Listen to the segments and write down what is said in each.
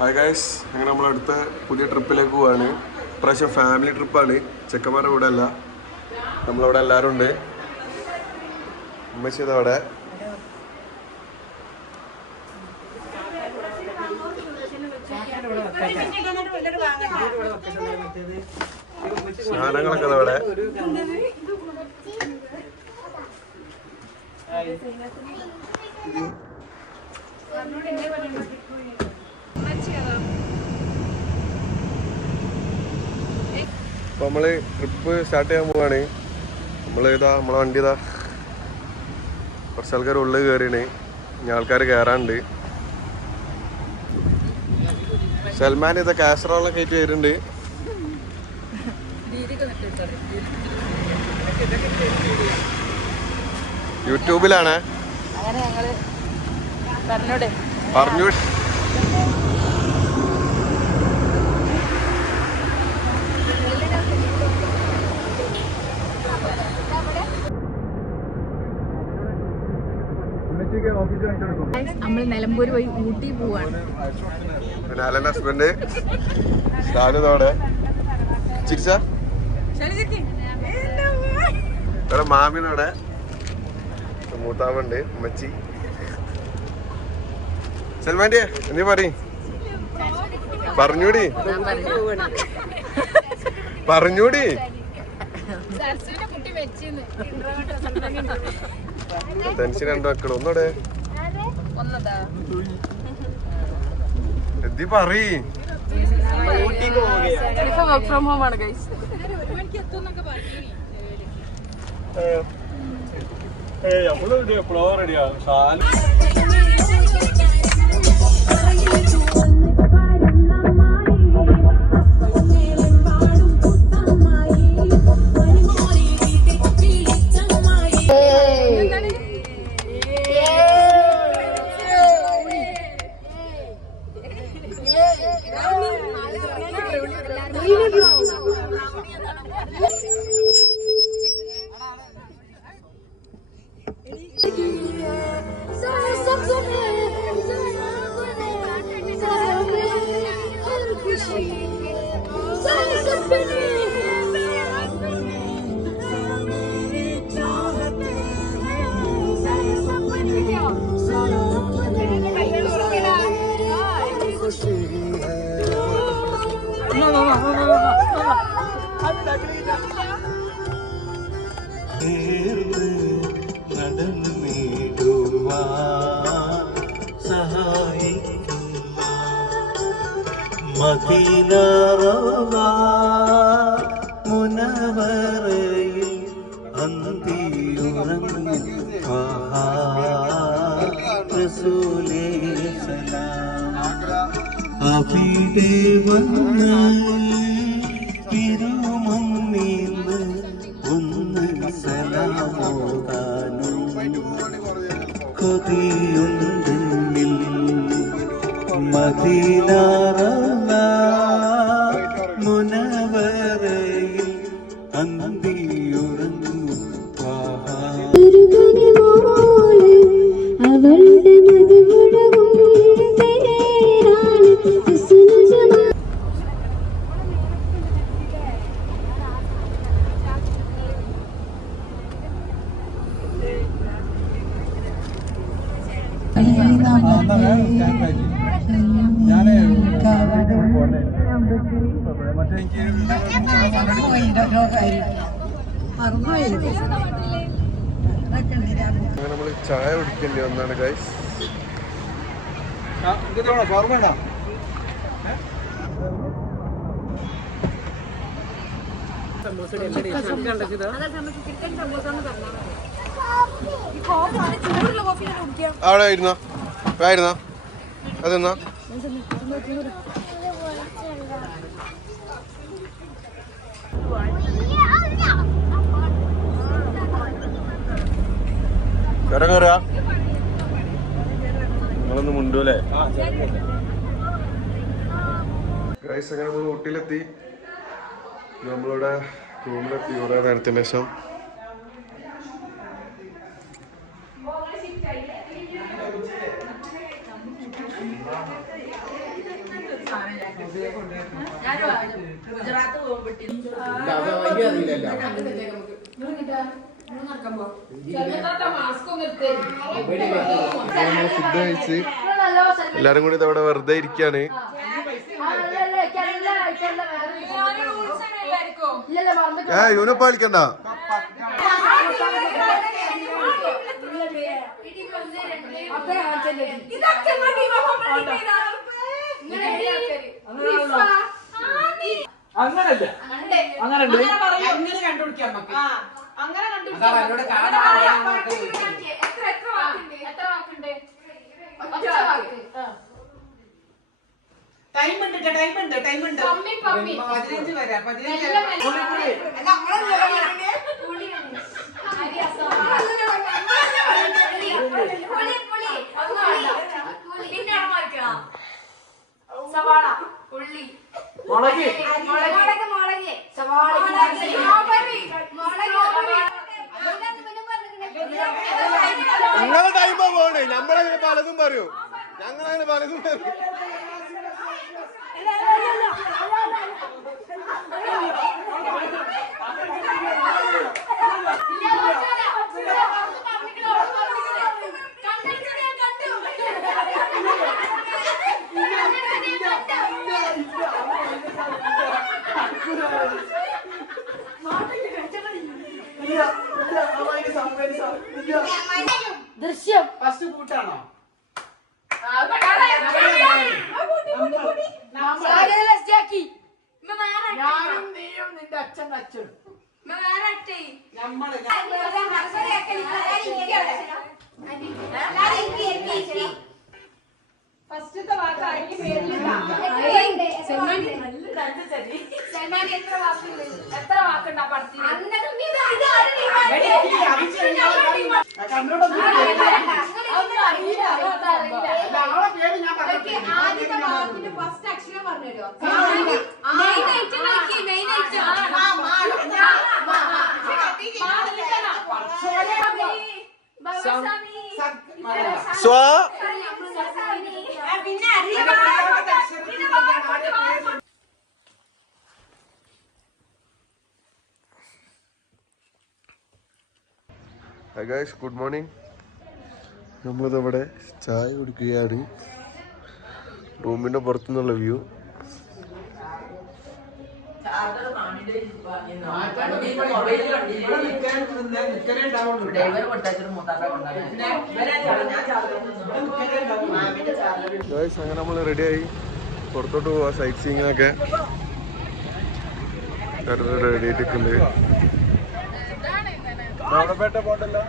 Hi guys, അങ്ങനെ നമ്മളടുത്ത പുതിയ ട്രിപ്പിലേക്ക് പോവാണ്. ഇപ്രാവശ്യം ഫാമിലി ട്രിപ്പാണ്. ചെക്കന്മാരുടെ കൂടെ അല്ല, നമ്മളവിടെ എല്ലാവരും ഉണ്ട്. ഉമ്മച്ചി അവിടെ. സാധനങ്ങളൊക്കെ അവിടെ. അപ്പൊ നമ്മള് ട്രിപ്പ് സ്റ്റാർട്ട് ചെയ്യാൻ പോവാണ്. നമ്മളെ വണ്ടി ഇതാ കുറച്ച് ആൾക്കാർ ഉള്ളിൽ കയറിയാണ്. ഇനി ആൾക്കാർ കയറാനുണ്ട്. സൽമാൻ ഇതാ കാസറോളൊക്കെ ആയിട്ട് വരുന്നുണ്ട്. യൂട്യൂബിലാണ് പറഞ്ഞു. നമ്മൾ നിലമ്പൂർ പോയി ഊട്ടി പോവാണ്. ഹസ്ബൻഡ് ഷാനോടെ ചിരിച്ച മാമിനോടെ മൂത്താവുണ്ട്. ഉമ്മച്ചി സൽമാന്റെ നീ പറഞ്ഞൂടി ടെൻഷൻ രണ്ടു മക്കളും ഒന്നോടെ എന്തി പറയ്. മദീന റൗള മുനവറയിൽ അന്തിയുറങ്ങും റസൂലേ സലാം. അവിടെ വന്ന് തിരുമുന്നിന്ന് ഒന്ന് സലാമോദാനും കൊതിയുണ്ടെന്നിൽ. മദീന റൗള മുനവറയിൽ അന്തിയുറങ്ങും അവളുടെ മധുമുഴവും പേരാണ് നമ്മള് ചായ കുടിക്കേണ്ടി വന്നാണ് ഗൈസ്. അവിടെ ആയിരുന്നോ അതെന്നാ കയറാ നിങ്ങളൊന്ന് മുണ്ടൂല്ലേ ഗൈസ്. അങ്ങനെ നമ്മൾ ഊട്ടിയിലെത്തി. നമ്മളിവിടെ റൂമിലെത്തി കുറേ നേരത്തിന് ശേഷം. ഗുജറാത്ത് ഫുഡ് കഴിച്ച് എല്ലാരും കൂടി ഇതവിടെ വെറുതെ ഇരിക്കാണ്. യൂണിപ്പ് കളിക്കണ്ട. അങ്ങനല്ല അങ്ങനെ കണ്ടുപിടിക്കാം നമുക്ക്. ടൈം ഉണ്ട് 15 വരെ 15 സവാള ഉള്ളി മുളക് നിങ്ങളെ ടൈമാ പോണേ. നമ്മളങ്ങനെ പലതും പറയൂ. ഞങ്ങളങ്ങനെ പലതും പറയും. ദൃശ്യം ഫസ്റ്റ് കൂട്ടാണോ? ഞാനും നീയും നിന്റെ അച്ഛൻ്റെ അച്ഛനും ഫസ്റ്റത്തെ വാക്കായി എത്ര വാക്കുണ്ടാ പടത്തിൽ? ആദ്യത്തെ വാക്കിന്റെ ഫസ്റ്റ് അക്ഷരം പറഞ്ഞുതരുമോ? Hi guys, good morning. നമ്മളിതവിടെ ചായ കുടിക്കുകയാണ്. റൂമിന്റെ പുറത്തുനിന്നുള്ള വ്യൂ. ഗൈസ് അങ്ങനെ നമ്മൾ റെഡിയായി പുറത്തോട്ട് പോവാ. സൈറ്റ് സീയിങ്ങിനൊക്കെ റെഡി ആയിട്ടുണ്ട്. പോണ്ടല്ലോ.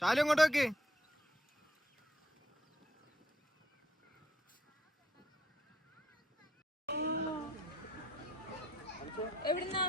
ശാലു ഇങ്ങോട്ടോക്ക്. എവിടുന്നാ?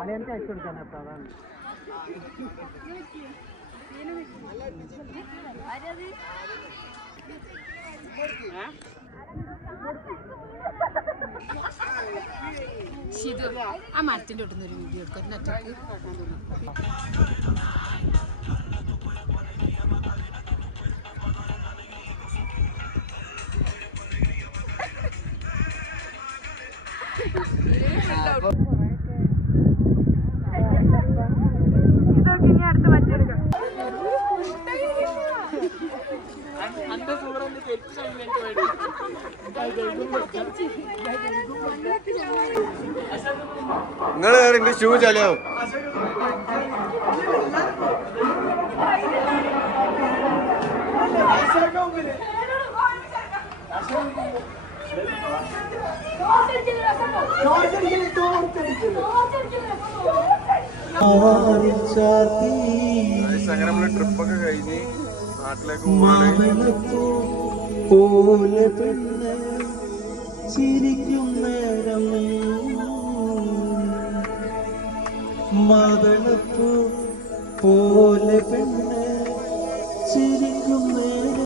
അളിയനക്ക് അയച്ചു കൊടുക്കാൻ അതാണ്. ശിതു ആ മരത്തിന്റെ ഒട്ടുന്നൊരു വീഡിയോ എടുക്കാൻ നെറ്റക്ക്. ഇതൊക്കെ ഇനി അടുത്ത് പറ്റിയെടുക്കാം. നിങ്ങള് എന്റെ ഷൂ ചാലിയാവും. അങ്ങനെ നമ്മള് ട്രിപ്പൊക്കെ കഴിഞ്ഞ് നാട്ടിലേക്ക് പോവാണ്. പോലെ പെണ്ണ് ചിരിക്കും നേരം മാതളപ്പൂ പോലെ പെണ്ണ് ചിരിക്കും നേരം